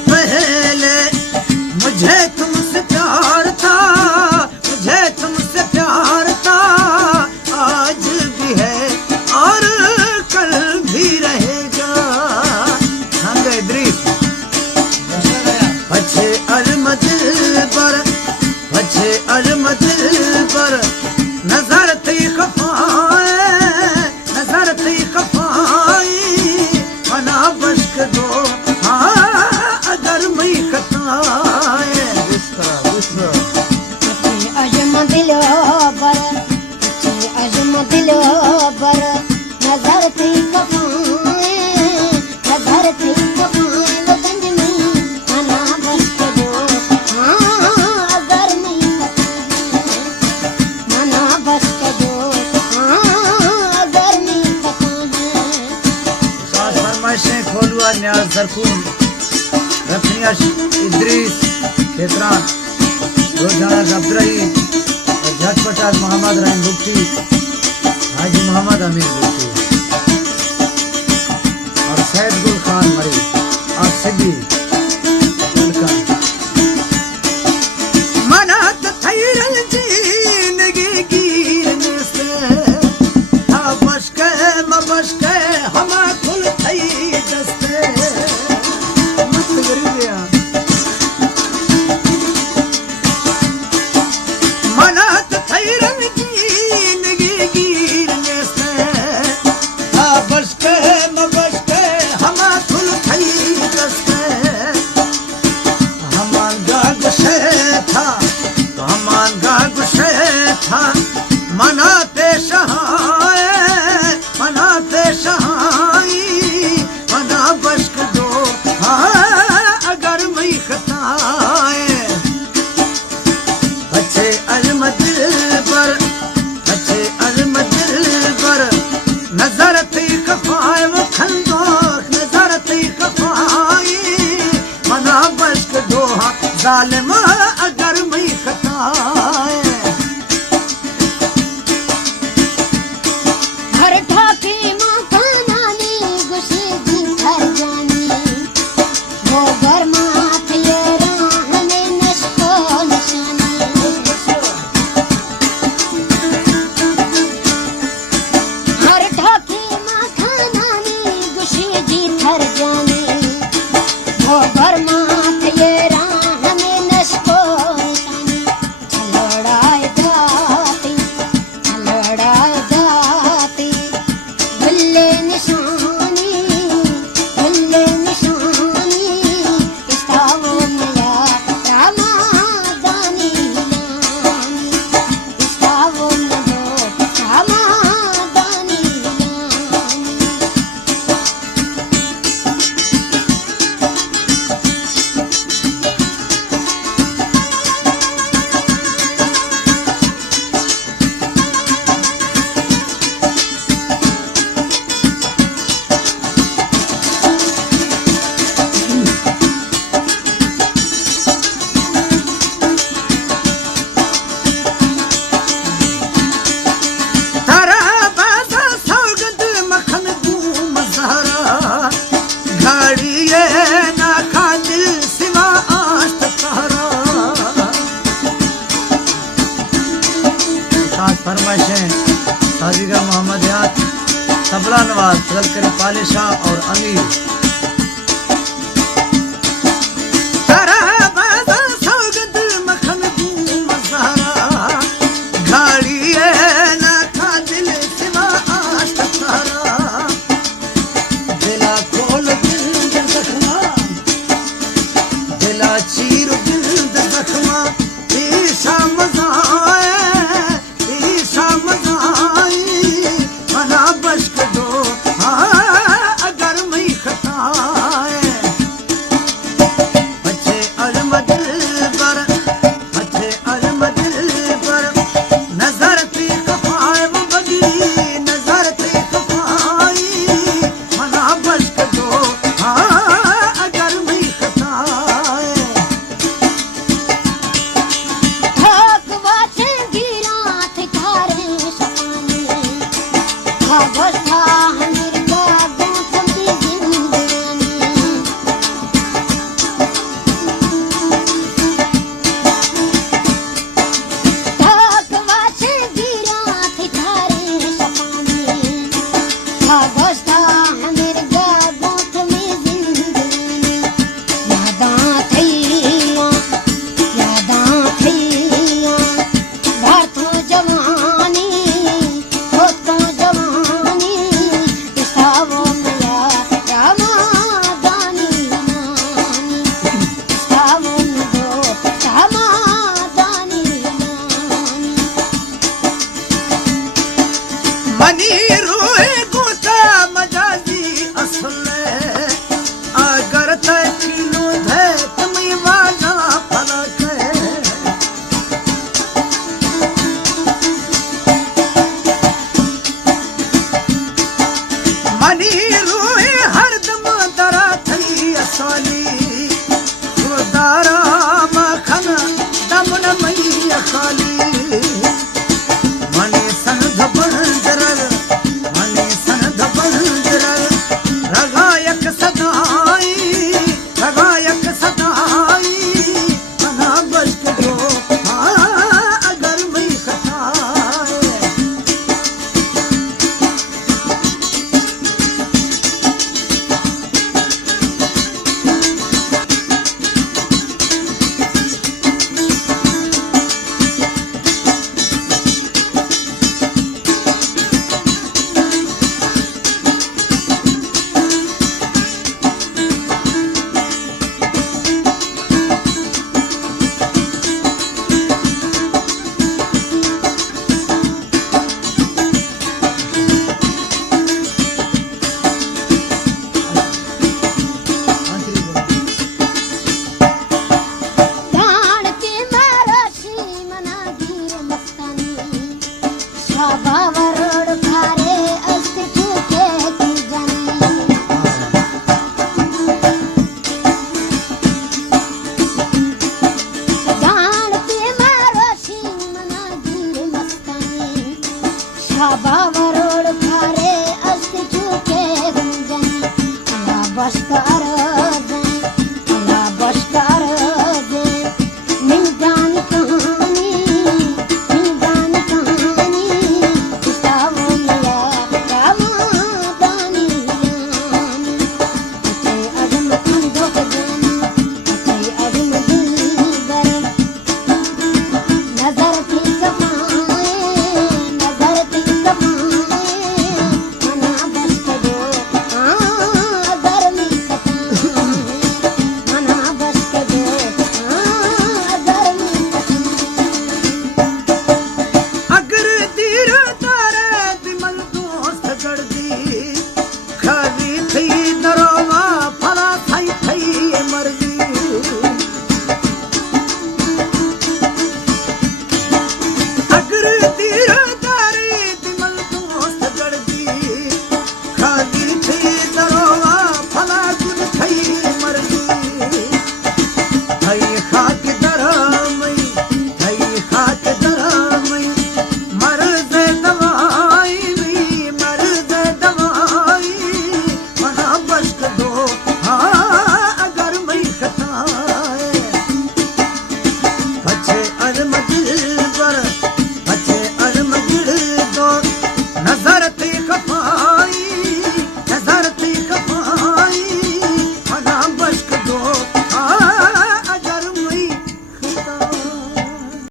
पहले मुझे तुमसे प्यार था, मुझे तुमसे प्यार था, आज भी है और कल भी रहेगा। संग इद्रीस पछे अरमद पर, पछे अरमद पर नजर थी खफाए, नजर थी खफाई मना बश्क दो अगर मैं खताए। अजमदिल बर, अजमदिल बर नजर थी खफाए, नजर थी खफाए वतन में मना बश्क दो अगर मैं खताए, मना बश्क दो अगर मैं खताए। खास फरमाइशें खोलुआ न्याज सरकून रफनिया इद्रीस खेतरान रोजाना अब्दुर्रहीम और झटपटार मोहम्मद रहीम बुक्ती, हाजी मोहम्मद अमीर बुक्ती और सैद गुल खान मरी और सिद्दी मनात थैरल जिंदगी गिरने से था बशके मबशके हमा खुल थई दस्ते मत गरिया मनात थैरल जिंदगी गिरने से था बशके मबशके हमा खुल थई दस्ते। हमान गा गुस्से था तो हमान गा गुस्से था मनाते शहाए, मनाते शहाई मना बश्क दो अगर मैं खताए। अच्छे अजमत पर, अच्छे अजमत पर नजर थी खफाए वो खंदोख, नजर थी खफाई मना बश्क दो जालिम अगर मैं खताए। घर ठाके मकानानी गुस्से जी घर जानी, वो घर माथ ये राह में नशको निशानी। घर ठाके मकानानी गुस्से जी घर जानी, वो घर माथ ये राह में नशको निशानी। लड़ाई जाती, लड़ाई जाती गुल्ले निशानी, गुल्ले निशानी इस्तावो नया रामादानी लानी, इस्तावो नया रामादानी लानी। तारा बाजा सौगंद मखन घूम सहारा घड़ी ये ना खादिल सिवा आस्त तारा। खास फरमाइशें साजिगर मोहम्मद याद तबला नवाज फजल करीम पालिशा और अमीर। तारा बाजा सौगंद मखन घूम सहारा घड़ी ये ना खादिल सिवा आस्त तारा। दिला खोल दिल दे जख्मा, दिला चीर दिल दे जख्मा ईशा मजाए, ईशा मजाई मना बश्क दो अगर मैं खता मस्त